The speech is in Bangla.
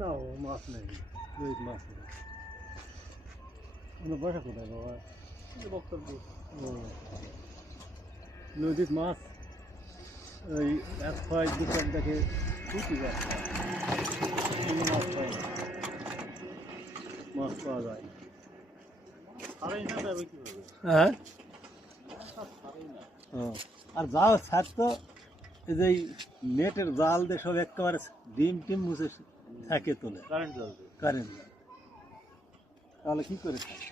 না ও মাছ নেই, রোহিত মাছ নেই। আমরা বসা কোথায় বাবা? ও নদীর মাছ ওই এক ছয় দু চার দেখে ঠিকই যাচ্ছে, মাছ পাওয়া যায়, মাছ পাওয়া যায়। হ্যাঁ, আর যাও ছাড় তো এই যে নেটের জাল দিয়ে সব একেবারে ডিম টিম মুছে থাকে তোলে, কারেন্ট জাল, তাহলে কি করে খায়?